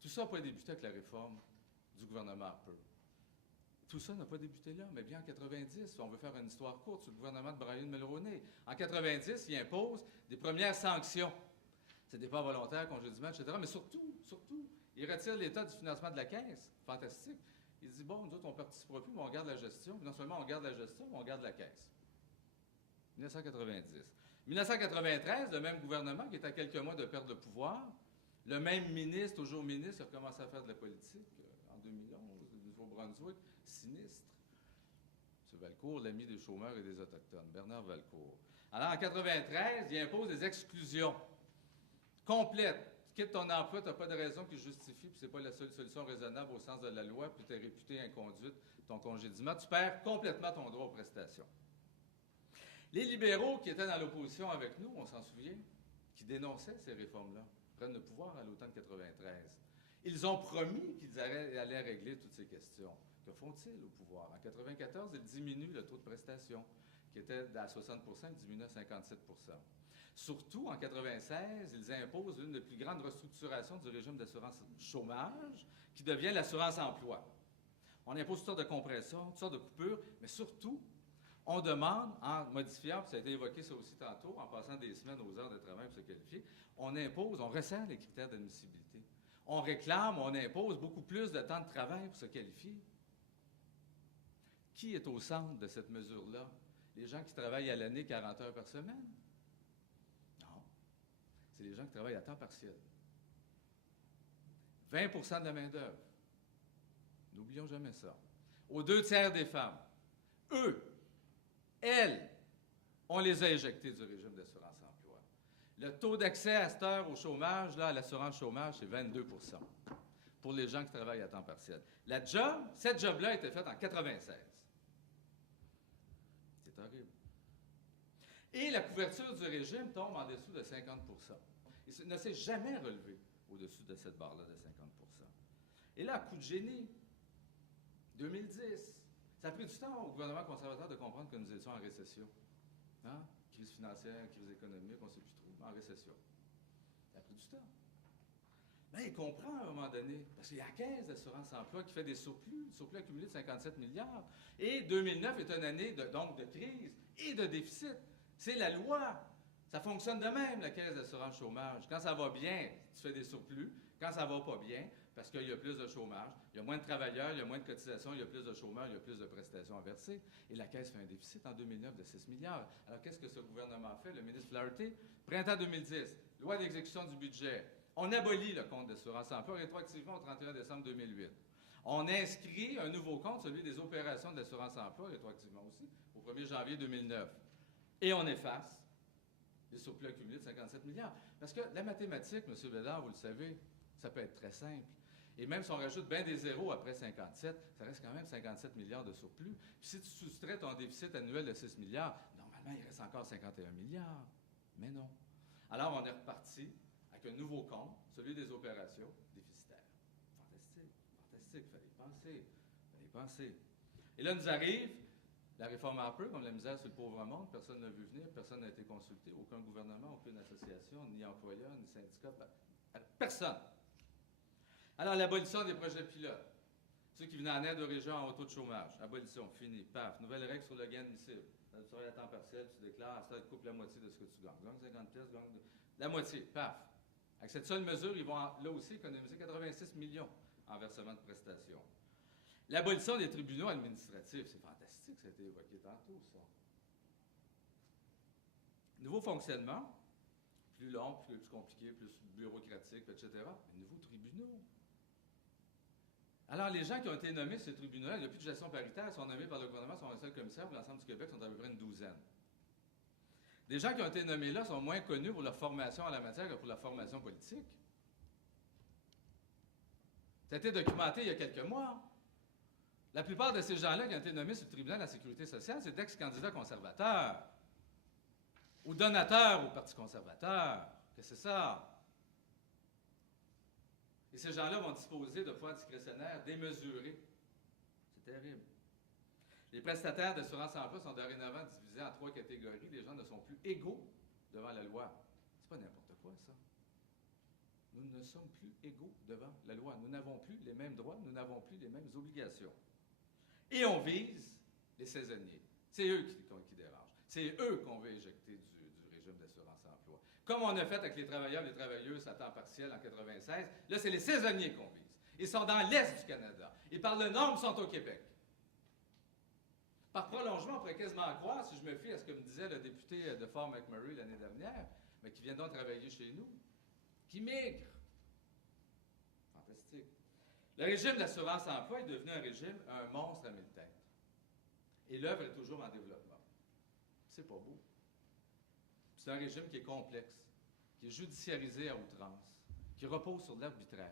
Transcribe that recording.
Tout ça n'a pas débuté avec la réforme du gouvernement Harper. Tout ça n'a pas débuté là, mais bien en 90. On veut faire une histoire courte sur le gouvernement de Brian Mulroney. En 90, il impose des premières sanctions. C'est des pas volontaires, congédiements, etc. Mais surtout, il retire l'État du financement de la Caisse. Fantastique. Il dit, bon, nous autres, on ne participera plus, mais on garde la gestion. Puis non seulement on garde la gestion, mais on garde la Caisse. 1990. 1993, le même gouvernement qui est à quelques mois de perdre le pouvoir, le même ministre, toujours ministre, a commencé à faire de la politique en 2011, au Nouveau-Brunswick, sinistre. M. Valcourt, l'ami des chômeurs et des Autochtones, Bernard Valcourt. Alors, en 1993, il impose des exclusions complètes. Tu quittes ton emploi, tu n'as pas de raison qui justifie, puis ce n'est pas la seule solution raisonnable au sens de la loi, puis tu es réputé inconduite, ton congédiement, tu perds complètement ton droit aux prestations. Les libéraux qui étaient dans l'opposition avec nous, on s'en souvient, qui dénonçaient ces réformes-là, prennent le pouvoir à l'automne 93. Ils ont promis qu'ils allaient régler toutes ces questions. Que font-ils au pouvoir? En 1994, ils diminuent le taux de prestation, qui était à 60 ils diminuent à 57 Surtout, en 1996, ils imposent l'une des plus grandes restructurations du régime d'assurance chômage, qui devient l'assurance emploi. On impose toutes sortes de compressions, toutes sortes de coupures, mais surtout, on demande, en modifiant, puis ça a été évoqué ça aussi tantôt, en passant des semaines aux heures de travail pour se qualifier, on impose, on resserre les critères d'admissibilité. On réclame, on impose beaucoup plus de temps de travail pour se qualifier. Qui est au centre de cette mesure-là? Les gens qui travaillent à l'année 40 heures par semaine? Non. C'est les gens qui travaillent à temps partiel. 20 de la main-d'œuvre. N'oublions jamais ça. Aux 2/3 des femmes. Eux, elles, on les a éjectés du régime d'assurance-emploi. Le taux d'accès à cette heure au chômage, là, à l'assurance chômage, c'est 22 pour les gens qui travaillent à temps partiel. Cette job-là a été faite en 96. C'est horrible. Et la couverture du régime tombe en dessous de 50 Il ne s'est jamais relevé au-dessus de cette barre-là de 50 Et là, coup de génie, 2010. Ça a pris du temps au gouvernement conservateur de comprendre que nous étions en récession. Hein? Crise financière, crise économique, on ne sait plus trop, en récession. Ça a pris du temps. Mais il comprend à un moment donné, parce qu'il y a la Caisse d'assurance-emploi qui fait des surplus accumulés de 57 milliards. Et 2009 est une année donc de crise et de déficit. C'est la loi. Ça fonctionne de même, la Caisse d'assurance-chômage. Quand ça va bien, tu fais des surplus. Quand ça ne va pas bien, parce qu'il y a plus de chômage, il y a moins de travailleurs, il y a moins de cotisations, il y a plus de chômeurs, il y a plus de prestations à verser. Et la Caisse fait un déficit en 2009 de 6 milliards. Alors, qu'est-ce que ce gouvernement fait? Le ministre Flaherty, printemps 2010, loi d'exécution du budget. On abolit le compte d'assurance-emploi rétroactivement au 31 décembre 2008. On inscrit un nouveau compte, celui des opérations de l'assurance-emploi, rétroactivement aussi, au 1er janvier 2009. Et on efface les surplus accumulés de 57 milliards. Parce que la mathématique, M. Bédard, vous le savez, ça peut être très simple. Et même si on rajoute bien des zéros après 57, ça reste quand même 57 milliards de surplus. Puis si tu soustrais ton déficit annuel de 6 milliards, normalement, il reste encore 51 milliards. Mais non. Alors, on est reparti avec un nouveau compte, celui des opérations déficitaires. Fantastique, fantastique. Il fallait y penser. Et là, nous arrive la réforme Harper, comme la misère sur le pauvre monde. Personne n'a vu venir, personne n'a été consulté, aucun gouvernement, aucune association, ni employeur, ni syndicat, personne. Alors, l'abolition des projets pilotes. Ceux qui venaient en aide aux régions en haut taux de chômage. Abolition, fini, paf. Nouvelle règle sur le gain admissible. Tu travailles à temps partiel, tu déclares, ça te coupe la moitié de ce que tu gagnes. Gagne 50 pièces, gagne la moitié, paf. Avec cette seule mesure, ils vont là aussi économiser 86 millions en versement de prestations. L'abolition des tribunaux administratifs, c'est fantastique, ça a été évoqué tantôt, ça. Nouveau fonctionnement, plus long, plus compliqué, plus bureaucratique, etc. Mais nouveaux tribunaux. Alors, les gens qui ont été nommés sur ces tribunaux-là, il n'y a plus de gestion paritaire, sont nommés par le gouvernement, sont un seul commissaire, pour l'ensemble du Québec, sont à peu près une douzaine. Des gens qui ont été nommés là sont moins connus pour leur formation en la matière que pour leur formation politique. Ça a été documenté il y a quelques mois. La plupart de ces gens-là qui ont été nommés sur le tribunal de la Sécurité sociale, c'est d'ex-candidats conservateurs ou donateurs au Parti conservateur. Qu'est-ce que c'est ça? Et ces gens-là vont disposer de pouvoirs discrétionnaires démesurés. C'est terrible. Les prestataires d'assurance-emploi sont dorénavant divisés en 3 catégories. Les gens ne sont plus égaux devant la loi. C'est pas n'importe quoi, ça. Nous ne sommes plus égaux devant la loi. mêmes droits, nous n'avons plus les mêmes obligations. Et on vise les saisonniers. C'est eux qui dérangent. C'est eux qu'on veut éjecter du régime d'assurance-emploi. Comme on a fait avec les travailleurs et les travailleuses à temps partiel en 1996, là, c'est les saisonniers qu'on vise. Ils sont dans l'Est du Canada. Et par le Nord, ils sont au Québec. Par prolongement, on pourrait quasiment croire, si je me fie à ce que me disait le député de Fort McMurray l'année dernière, mais qui vient donc travailler chez nous, qui migrent. Fantastique. Le régime d'assurance-emploi est devenu un monstre à mille têtes. Et l'œuvre est toujours en développement. C'est pas beau. C'est un régime qui est complexe, qui est judiciarisé à outrance, qui repose sur de l'arbitraire,